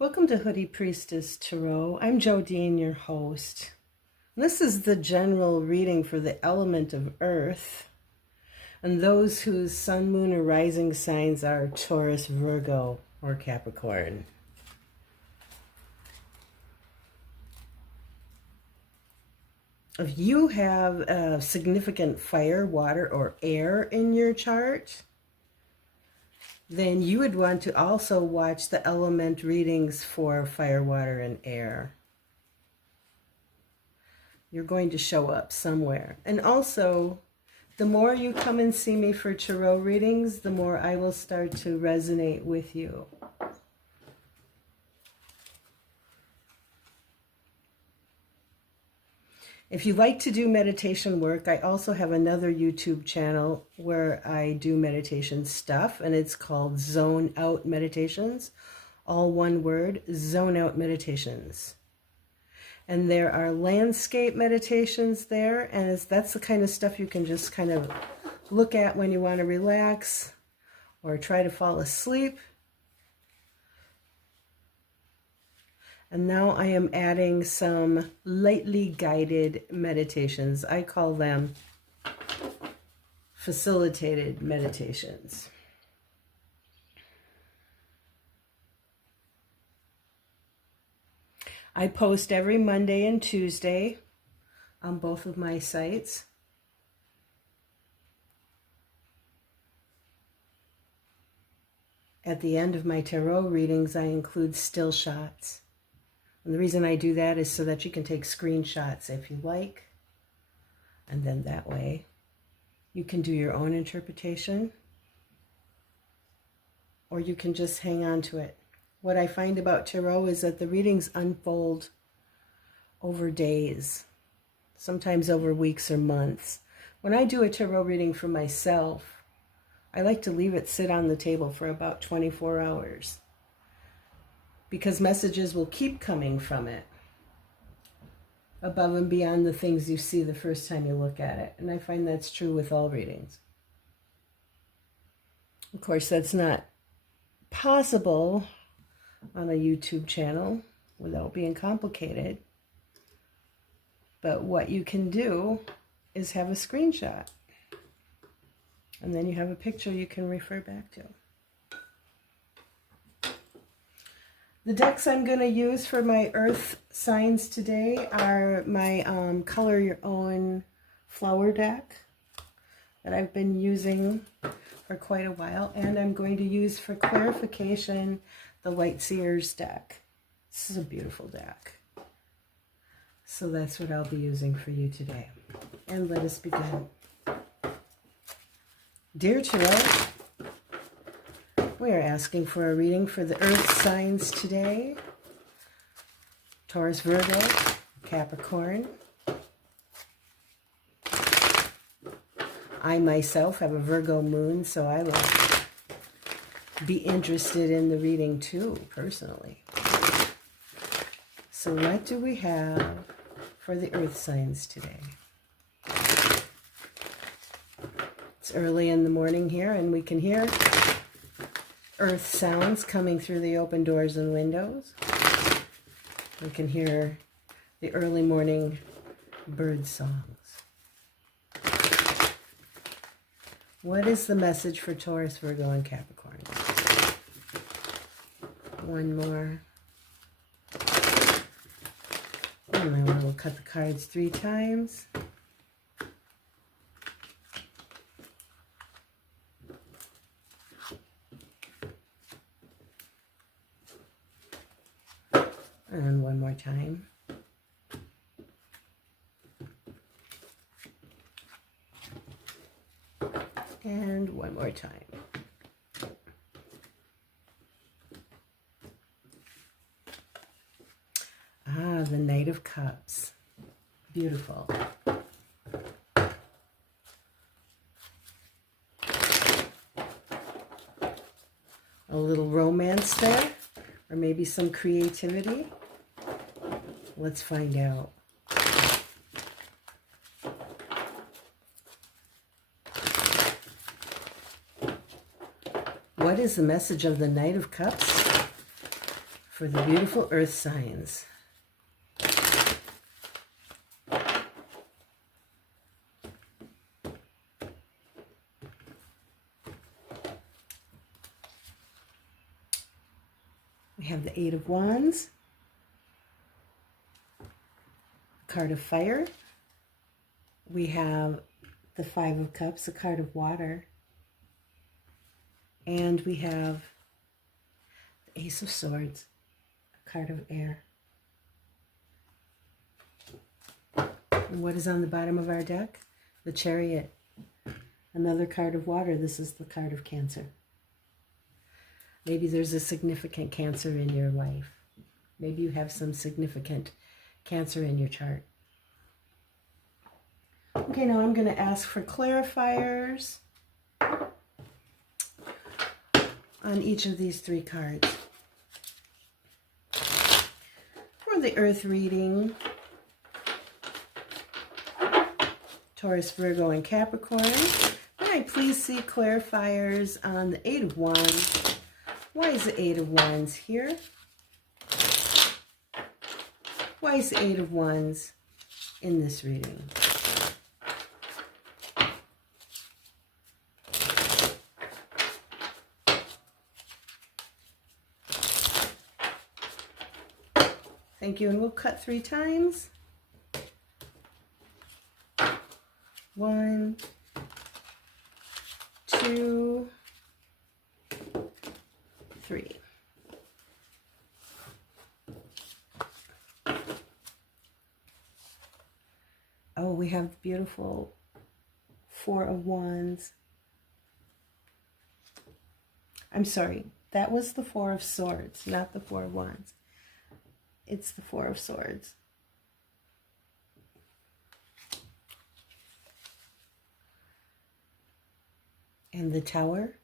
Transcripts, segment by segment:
Welcome to Hoodie Priestess Tarot. I'm Jodine, your host. This is the general reading for the element of Earth and those whose sun, moon, or rising signs are Taurus, Virgo, or Capricorn. If you have a significant fire, water, or air in your chart, then you would want to also watch the element readings for fire, water, and air. You're going to show up somewhere. And also, the more you come and see me for tarot readings, the more I will start to resonate with you. If you like to do meditation work, I also have another YouTube channel where I do meditation stuff, and it's called ZoneOutMeditations. All one word, ZoneOutMeditations. And there are landscape meditations there, and that's the kind of stuff you can just kind of look at when you want to relax or try to fall asleep. And now I am adding some lightly guided meditations. I call them facilitated meditations. I post every Monday and Tuesday on both of my sites. At the end of my tarot readings, I include still shots. And the reason I do that is so that you can take screenshots if you like. And then that way you can do your own interpretation. Or you can just hang on to it. What I find about tarot is that the readings unfold over days, sometimes over weeks or months. When I do a tarot reading for myself, I like to leave it sit on the table for about 24 hours. Because messages will keep coming from it, above and beyond the things you see the first time you look at it. And I find that's true with all readings. Of course, that's not possible on a YouTube channel without being complicated. But what you can do is have a screenshot. And then you have a picture you can refer back to. The decks I'm going to use for my earth signs today are my Color Your Own flower deck that I've been using for quite a while. And I'm going to use for clarification the Light Seers deck. This is a beautiful deck. So that's what I'll be using for you today. And let us begin. Dear Tarot, we are asking for a reading for the earth signs today. Taurus, Virgo, Capricorn. I myself have a Virgo moon, so I will be interested in the reading too, personally. So what do we have for the earth signs today? It's early in the morning here, and we can hear earth sounds coming through the open doors and windows. We can hear the early morning bird songs. What is the message for Taurus, Virgo, and Capricorn? One more. And then we'll cut the cards 3 times. And one more time. And one more time. Ah, the Knight of Cups. Beautiful. A little romance there, or maybe some creativity. Let's find out. What is the message of the Knight of Cups for the beautiful earth signs. We have the Eight of Wands, card of fire. We have the Five of Cups, a card of water. And we have the Ace of Swords, a card of air. And what is on the bottom of our deck? The Chariot, another card of water. This is the card of Cancer. Maybe there's a significant Cancer in your life. Maybe you have some significant Cancer in your chart. Okay, now I'm going to ask for clarifiers on each of these three cards. For the Earth reading, Taurus, Virgo, and Capricorn, may I please see clarifiers on the Eight of Wands? Why is the Eight of Wands here? Why is the Eight of Wands in this reading? Thank you, and we'll cut 3 times. 1, 2, 3. Oh, we have the beautiful Four of Wands. I'm sorry, that was the Four of Swords, not the Four of Wands. It's the Four of Swords. And the Tower.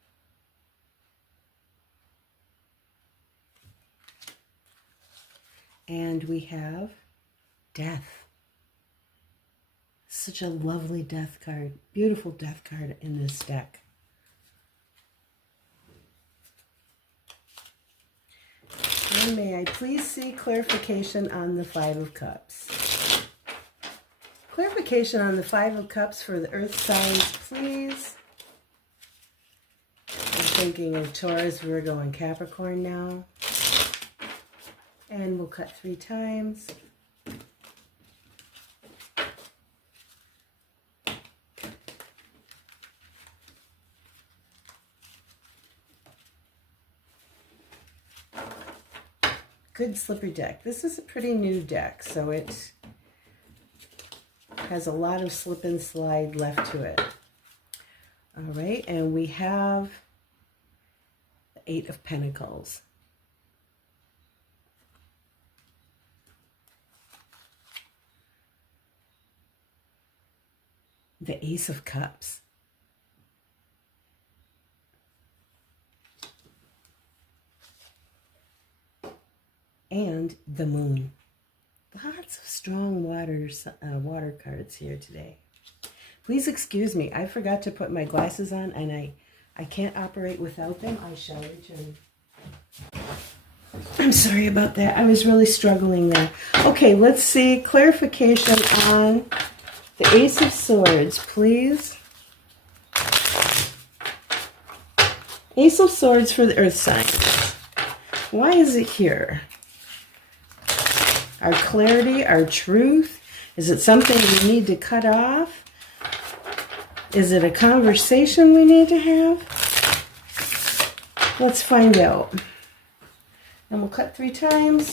And we have Death. Such a lovely death card. Beautiful death card in this deck. And may I please see clarification on the Five of Cups? Clarification on the Five of Cups for the Earth signs, please. I'm thinking of Taurus, Virgo, and Capricorn now. And we'll cut 3 times. Good slippery deck. This is a pretty new deck, so it has a lot of slip and slide left to it. All right, and we have the Eight of Pentacles. The Ace of Cups. And the Moon. Lots of strong water cards here today. Please excuse me. I forgot to put my glasses on, and I can't operate without them. I shall return. I'm sorry about that. I was really struggling there. Okay, let's see clarification on the Ace of Swords, please. Ace of Swords for the Earth signs. Why is it here? Our clarity, our truth? Is it something we need to cut off? Is it a conversation we need to have? Let's find out. And we'll cut 3 times.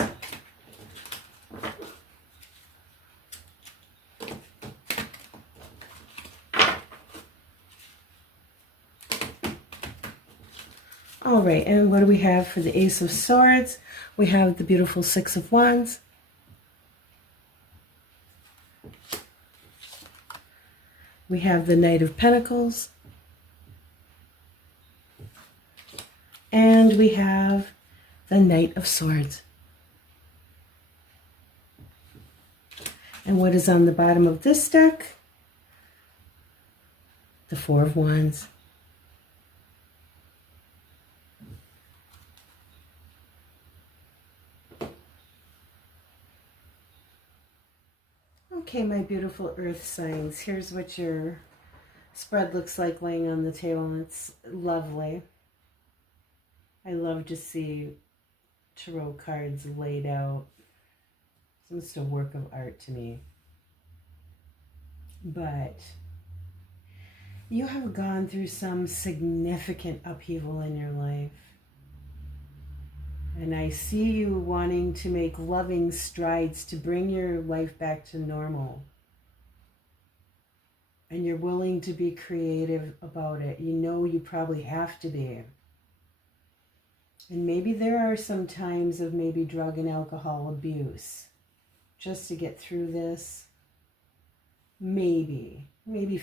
All right, and what do we have for the Ace of Swords? We have the beautiful Six of Wands. We have the Knight of Pentacles. And we have the Knight of Swords. And what is on the bottom of this deck? The Four of Wands. Okay, my beautiful earth signs. Here's what your spread looks like laying on the table, and it's lovely. I love to see tarot cards laid out. It's just a work of art to me. But you have gone through some significant upheaval in your life. And I see you wanting to make loving strides to bring your life back to normal. And you're willing to be creative about it. You know you probably have to be. And maybe there are some times of maybe drug and alcohol abuse just to get through this. Maybe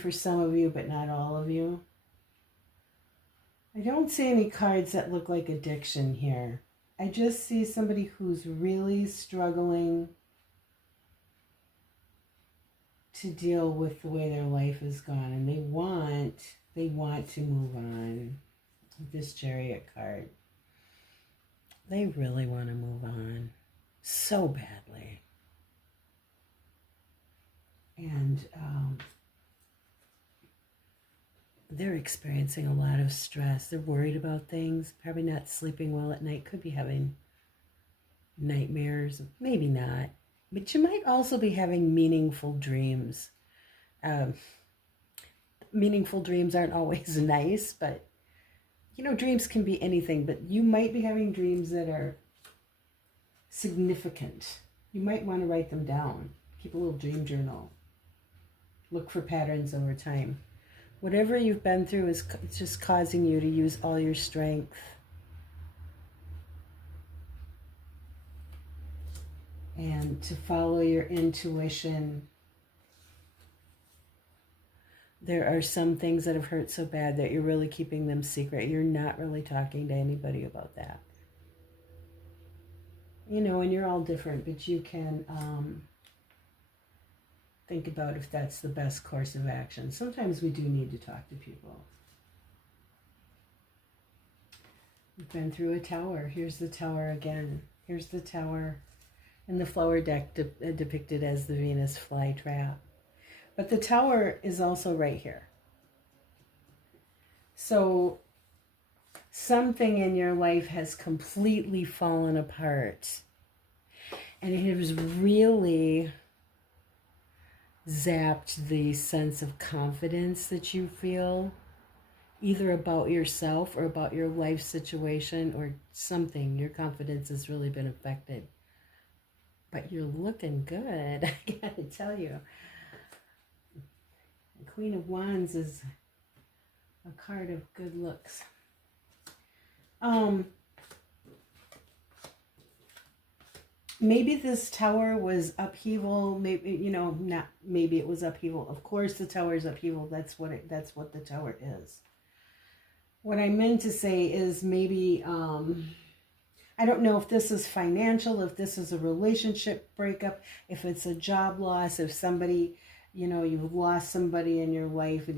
for some of you, but not all of you. I don't see any cards that look like addiction here. I just see somebody who's really struggling to deal with the way their life has gone, and they want to move on. This Chariot card. They really want to move on so badly. And they're experiencing a lot of stress. They're worried about things, probably not sleeping well at night, could be having nightmares, maybe not. But you might also be having meaningful dreams. Meaningful dreams aren't always nice, but you know, dreams can be anything, but you might be having dreams that are significant. You might want to write them down. Keep a little dream journal. Look for patterns over time. Whatever you've been through is just causing you to use all your strength. And to follow your intuition. There are some things that have hurt so bad that you're really keeping them secret. You're not really talking to anybody about that. You know, and you're all different, but you can think about if that's the best course of action. Sometimes we do need to talk to people. We've been through a tower. Here's the tower again. Here's the tower. And the flower deck depicted as the Venus flytrap. But the tower is also right here. So something in your life has completely fallen apart. And it has really zapped the sense of confidence that you feel, either about yourself or about your life situation or something. Your confidence has really been affected. But you're looking good, I gotta tell you. The Queen of Wands is a card of good looks. Maybe this tower was upheaval. Maybe, you know, not maybe it was upheaval. Of course, the tower is upheaval. That's what the tower is. What I meant to say is maybe I don't know if this is financial, if this is a relationship breakup, if it's a job loss, if somebody, you know, you've lost somebody in your life,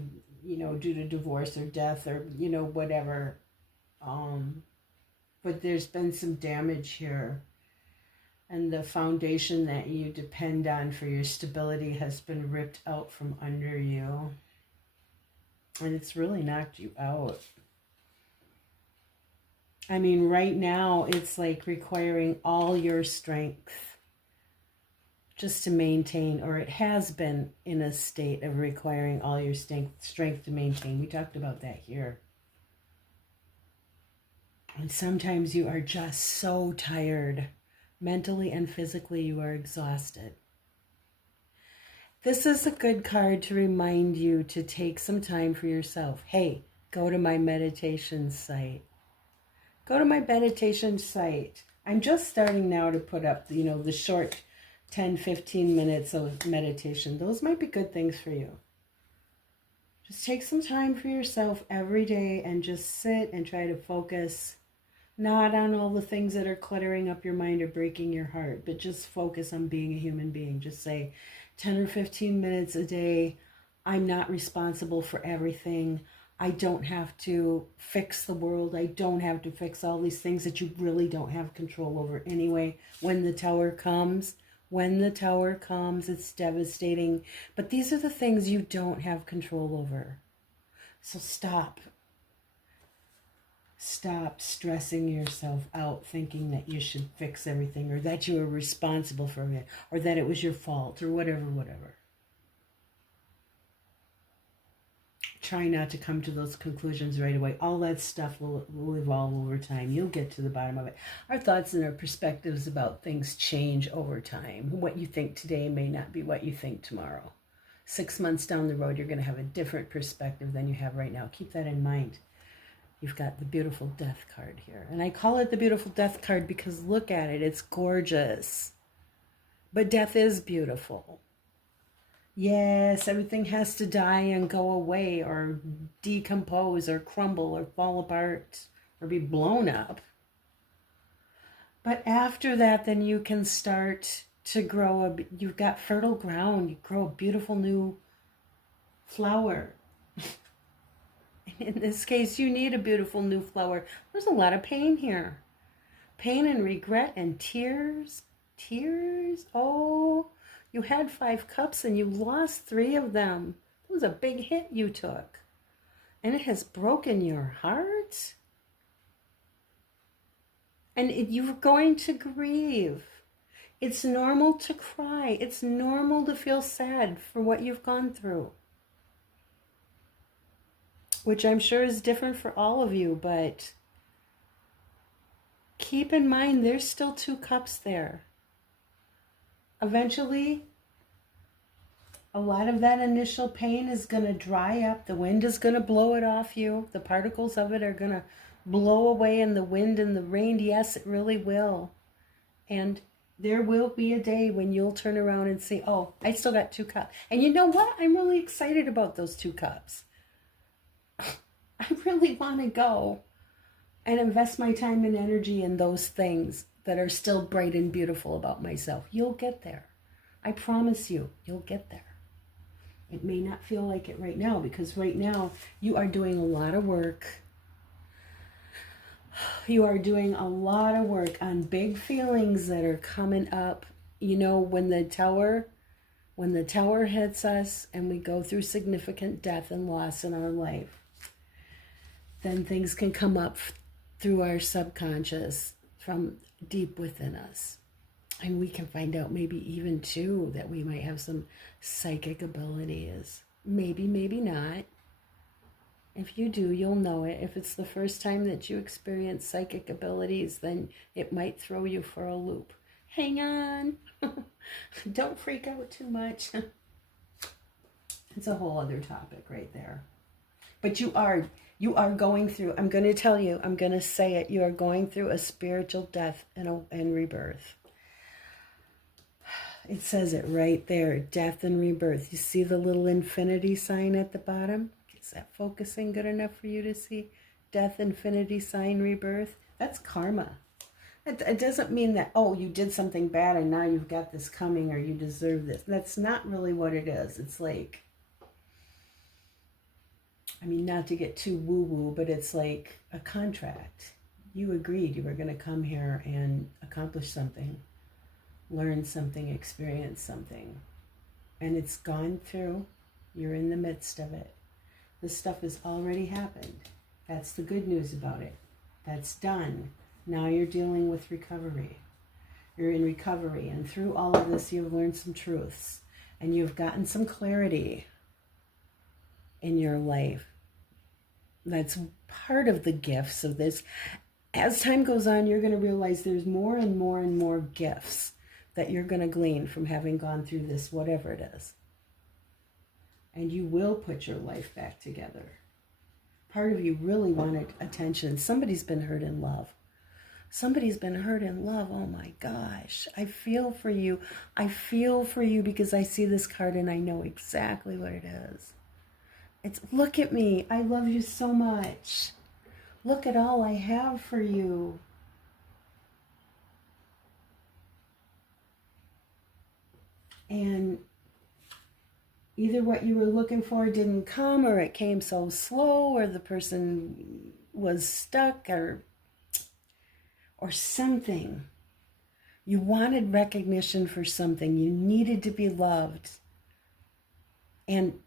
you know, due to divorce or death or, you know, whatever. But there's been some damage here. And the foundation that you depend on for your stability has been ripped out from under you. And it's really knocked you out. I mean, right now, it's like requiring all your strength just to maintain, or it has been in a state of requiring all your strength to maintain. We talked about that here. And sometimes you are just so tired. Mentally and physically, you are exhausted. This is a good card to remind you to take some time for yourself. Hey, go to my meditation site. Go to my meditation site. I'm just starting now to put up, you know, the short 10, 15 minutes of meditation. Those might be good things for you. Just take some time for yourself every day and just sit and try to focus, not on all the things that are cluttering up your mind or breaking your heart, but just focus on being a human being. Just say 10 or 15 minutes a day. I'm not responsible for everything. I don't have to fix the world. I don't have to fix all these things that you really don't have control over anyway. When the tower comes, When the Tower comes, it's devastating. But these are the things you don't have control over. So stop. Stop stressing yourself out thinking that you should fix everything or that you are responsible for it or that it was your fault or whatever. Try not to come to those conclusions right away. All that stuff will evolve over time. You'll get to the bottom of it. Our thoughts and our perspectives about things change over time. What you think today may not be what you think tomorrow. 6 months down the road, you're going to have a different perspective than you have right now. Keep that in mind. You've got the beautiful Death card here. And I call it the beautiful Death card because look at it. It's gorgeous. But death is beautiful. Yes, everything has to die and go away or decompose or crumble or fall apart or be blown up. But after that, then you can start to grow. You've got fertile ground. You grow a beautiful new flower. In this case, you need a beautiful new flower. There's a lot of pain here. Pain and regret and tears. Tears. Oh, you had 5 cups and you lost 3 of them. It was a big hit you took. And it has broken your heart. And you're going to grieve. It's normal to cry. It's normal to feel sad for what you've gone through. Which I'm sure is different for all of you, but keep in mind there's still 2 cups there. Eventually, a lot of that initial pain is going to dry up. The wind is going to blow it off you. The particles of it are going to blow away in the wind and the rain. Yes, it really will. And there will be a day when you'll turn around and say, oh, I still got 2 cups. And you know what? I'm really excited about those 2 cups. I really want to go and invest my time and energy in those things that are still bright and beautiful about myself. You'll get there. I promise you, you'll get there. It may not feel like it right now because right now you are doing a lot of work. You are doing a lot of work on big feelings that are coming up. You know, when the tower hits us and we go through significant death and loss in our life, then things can come up through our subconscious from deep within us. And we can find out maybe even too that we might have some psychic abilities. Maybe, maybe not. If you do, you'll know it. If it's the first time that you experience psychic abilities, then it might throw you for a loop. Hang on. Don't freak out too much. It's a whole other topic right there. But you are going through, I'm going to tell you, I'm going to say it, you are going through a spiritual death and rebirth. It says it right there, death and rebirth. You see the little infinity sign at the bottom? Is that focusing good enough for you to see? Death, infinity sign, rebirth. That's karma. It doesn't mean that, oh, you did something bad and now you've got this coming or you deserve this. That's not really what it is. It's like, I mean, not to get too woo-woo, but it's like a contract. You agreed you were going to come here and accomplish something, learn something, experience something. And it's gone through. You're in the midst of it. This stuff has already happened. That's the good news about it. That's done. Now you're dealing with recovery. You're in recovery. And through all of this, you've learned some truths. And you've gotten some clarity in your life. That's part of the gifts of this. As time goes on, you're going to realize there's more and more and more gifts that you're going to glean from having gone through this, whatever it is. And you will put your life back together. Part of you really wanted attention. Somebody's been hurt in love. Somebody's been hurt in love. Oh my gosh. I feel for you. I feel for you because I see this card and I know exactly what it is. It's, look at me. I love you so much. Look at all I have for you. And either what you were looking for didn't come, or it came so slow, or the person was stuck, or something. You wanted recognition for something. You needed to be loved. And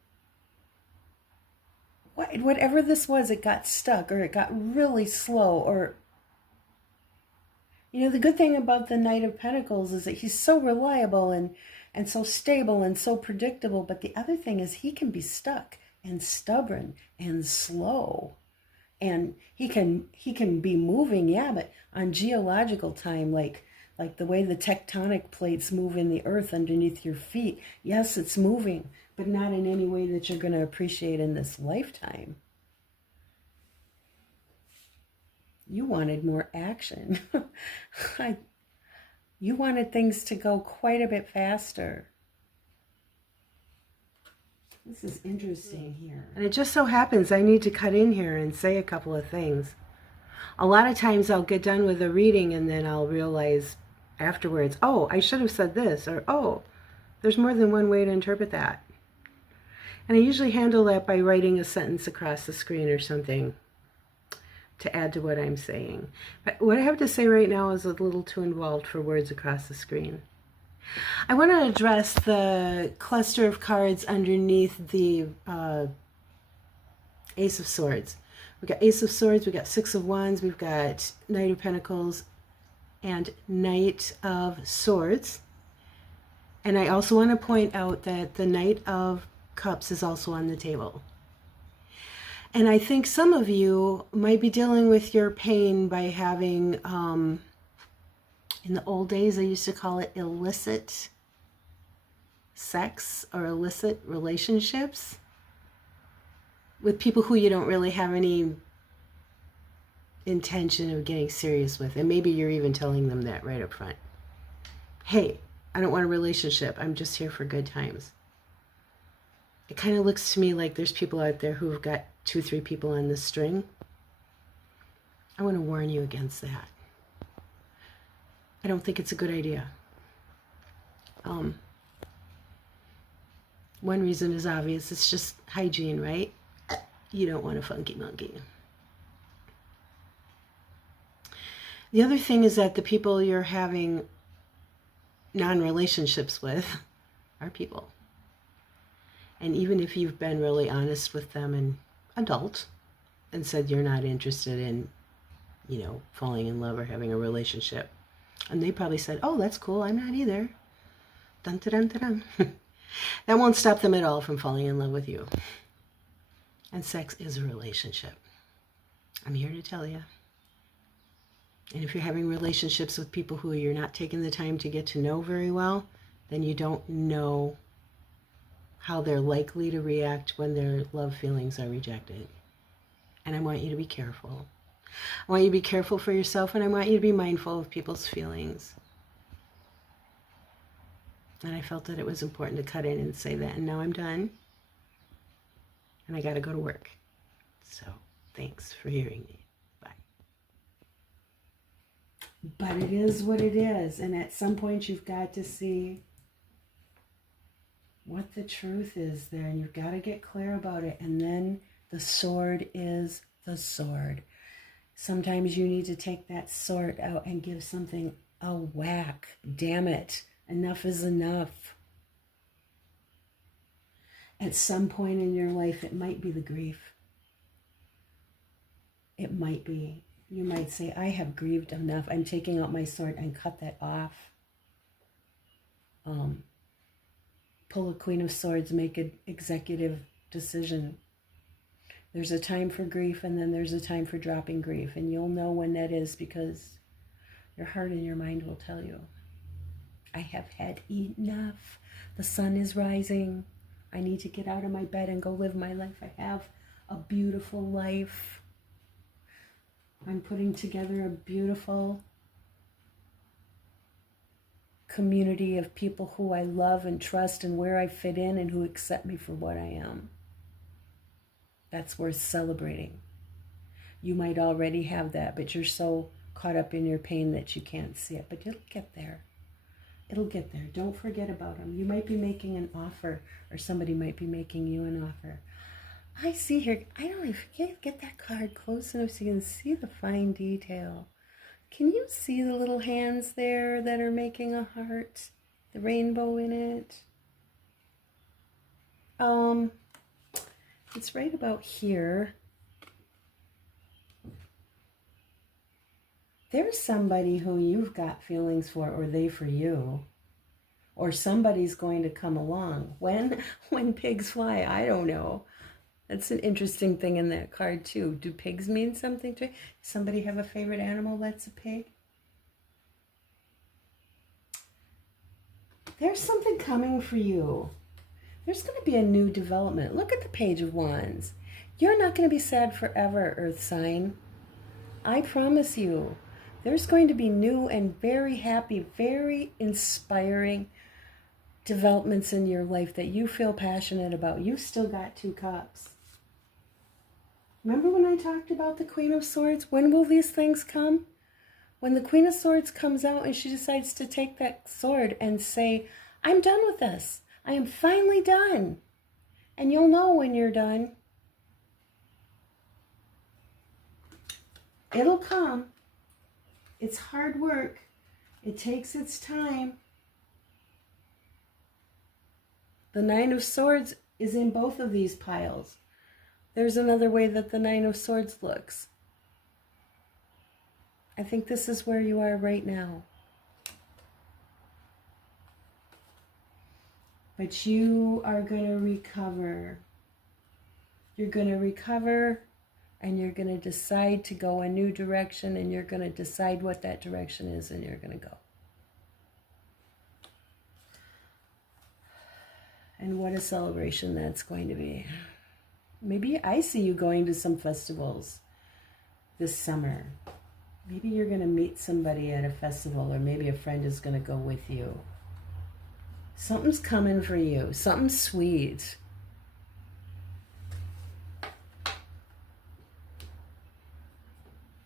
whatever this was, it got stuck, or it got really slow, or... You know, the good thing about the Knight of Pentacles is that he's so reliable and so stable and so predictable. But the other thing is he can be stuck and stubborn and slow. And he can be moving, yeah, but on geological time, like the way the tectonic plates move in the earth underneath your feet. Yes, it's moving, but not in any way that you're going to appreciate in this lifetime. You wanted more action. You wanted things to go quite a bit faster. This is interesting here. And it just so happens I need to cut in here and say a couple of things. A lot of times I'll get done with a reading and then I'll realize afterwards, oh, I should have said this, or oh, there's more than one way to interpret that. And I usually handle that by writing a sentence across the screen or something to add to what I'm saying. But what I have to say right now is a little too involved for words across the screen. I want to address the cluster of cards underneath the Ace of Swords. We've got Ace of Swords, we've got Six of Wands, we've got Knight of Pentacles, and Knight of Swords. And I also want to point out that the Knight of Cups is also on the table. And I think some of you might be dealing with your pain by having, in the old days, I used to call it illicit sex or illicit relationships with people who you don't really have any intention of getting serious with. And maybe you're even telling them that right up front. Hey, I don't want a relationship. I'm just here for good times. It kind of looks to me like there's people out there who've got 2, 3 people on this string. I want to warn you against that. I don't think it's a good idea. One reason is obvious. It's just hygiene, right? You don't want a funky monkey. The other thing is that the people you're having non-relationships with are people. And even if you've been really honest with them and adult and said you're not interested in, you know, falling in love or having a relationship, and they probably said, oh, that's cool, I'm not either. Dun, dun, dun, dun, dun. That won't stop them at all from falling in love with you. And sex is a relationship. I'm here to tell you. And if you're having relationships with people who you're not taking the time to get to know very well, then you don't know how they're likely to react when their love feelings are rejected. And I want you to be careful. I want you to be careful for yourself, and I want you to be mindful of people's feelings. And I felt that it was important to cut in and say that, and now I'm done. And I got to go to work. So thanks for hearing me. Bye. But it is what it is, and at some point you've got to see what the truth is there, and you've got to get clear about it. And then the sword is the sword. Sometimes you need to take that sword out and give something a whack. Damn it. Enough is enough. At some point in your life, it might be the grief. It might be. You might say, I have grieved enough. I'm taking out my sword and cut that off. Pull a Queen of Swords, make an executive decision. There's a time for grief, and then there's a time for dropping grief. And you'll know when that is, because your heart and your mind will tell you. I have had enough. The sun is rising. I need to get out of my bed and go live my life. I have a beautiful life. I'm putting together a beautiful community of people who I love and trust and where I fit in and who accept me for what I am. That's worth celebrating. You might already have that, but you're so caught up in your pain that you can't see it. But it'll get there. It'll get there. Don't forget about them. You might be making an offer, or somebody might be making you an offer. I see here, I don't know if you can get that card close enough so you can see the fine detail. Can you see the little hands there that are making a heart? The rainbow in it? It's right about here. There's somebody who you've got feelings for, or they for you. Or somebody's going to come along. When pigs fly, I don't know. That's an interesting thing in that card too. Do pigs mean something to you? Somebody have a favorite animal that's a pig? There's something coming for you. There's going to be a new development. Look at the Page of Wands. You're not going to be sad forever, Earth sign. I promise you. There's going to be new and very happy, very inspiring developments in your life that you feel passionate about. You've still got 2 cups. Remember when I talked about the Queen of Swords? When will these things come? When the Queen of Swords comes out and she decides to take that sword and say, I'm done with this. I am finally done. And you'll know when you're done. It'll come. It's hard work. It takes its time. The 9 of Swords is in both of these piles. There's another way that the 9 of Swords looks. I think this is where you are right now. But you are going to recover. You're going to recover, and you're going to decide to go a new direction, and you're going to decide what that direction is, and you're going to go. And what a celebration that's going to be. Maybe I see you going to some festivals this summer. Maybe you're going to meet somebody at a festival, or maybe a friend is going to go with you. Something's coming for you. Something sweet.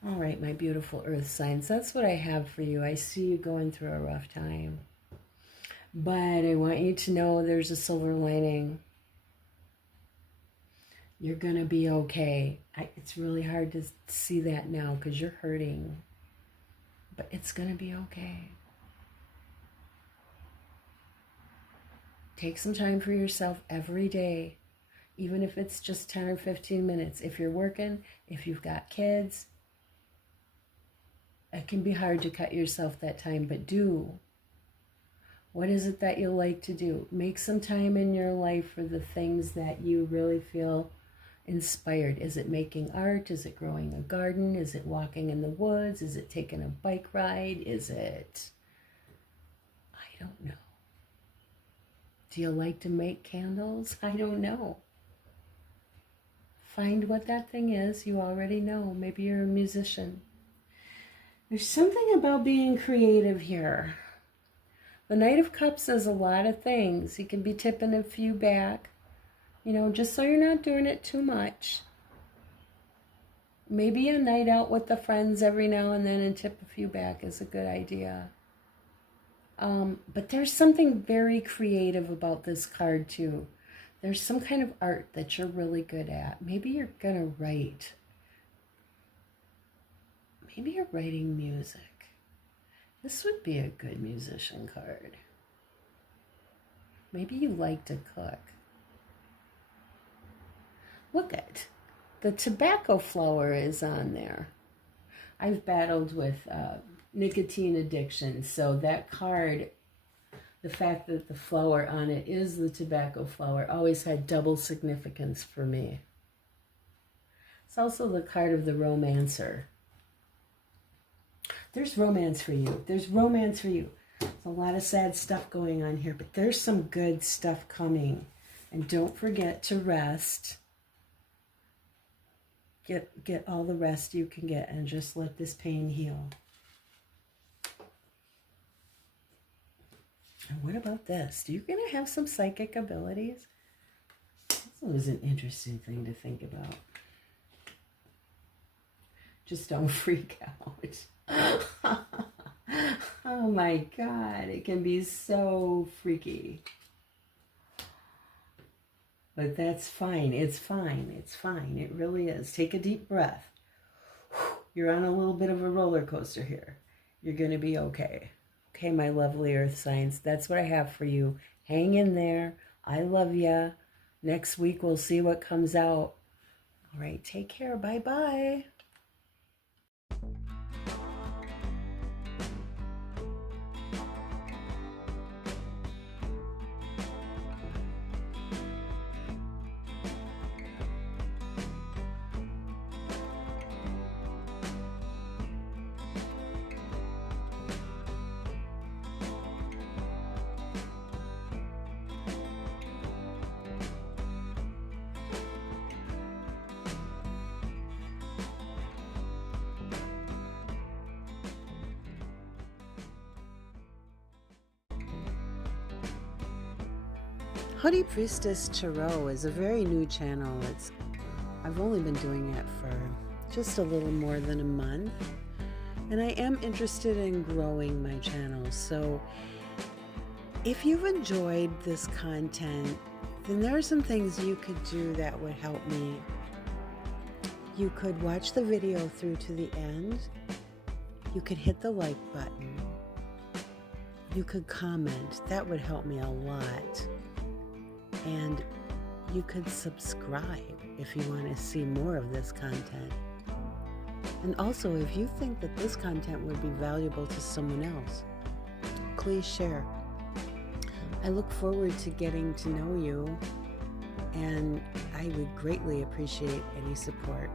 All right, my beautiful earth signs. That's what I have for you. I see you going through a rough time. But I want you to know there's a silver lining. You're going to be okay. It's really hard to see that now because you're hurting. But it's going to be okay. Take some time for yourself every day, even if it's just 10 or 15 minutes. If you're working, if you've got kids, it can be hard to cut yourself that time, but do. What is it that you like to do? Make some time in your life for the things that you really feel inspired. Is it making art? Is it growing a garden? Is it walking in the woods? Is it taking a bike ride? Is it, I don't know. Do you like to make candles? I don't know. Find what that thing is. You already know. Maybe you're a musician. There's something about being creative here. The Knight of Cups does a lot of things. He can be tipping a few back, you know, just so you're not doing it too much. Maybe a night out with the friends every now and then and tip a few back is a good idea. But there's something very creative about this card too. There's some kind of art that you're really good at. Maybe you're gonna write. Maybe you're writing music. This would be a good musician card. Maybe you like to cook. Look at the tobacco flower is on there. I've battled with nicotine addiction, so that card, the fact that the flower on it is the tobacco flower, always had double significance for me. It's also the card of the romancer. There's romance for you. There's romance for you. There's a lot of sad stuff going on here, but there's some good stuff coming. And don't forget to rest. Get all the rest you can get and just let this pain heal. And what about this? Are you going to have some psychic abilities? This was an interesting thing to think about. Just don't freak out. Oh my God, it can be so freaky. But that's fine. It's fine. It's fine. It really is. Take a deep breath. You're on a little bit of a roller coaster here. You're going to be okay. Okay, my lovely earth signs, that's what I have for you. Hang in there. I love ya. Next week we'll see what comes out. All right, take care. Bye-bye. Honey Priestess Tarot is a very new channel. I've only been doing it for just a little more than a month, and I am interested in growing my channel. So if you've enjoyed this content, then there are some things you could do that would help me. You could watch the video through to the end. You could hit the like button. You could comment. That would help me a lot. And you could subscribe if you want to see more of this content. And also, if you think that this content would be valuable to someone else, please share. I look forward to getting to know you, and I would greatly appreciate any support.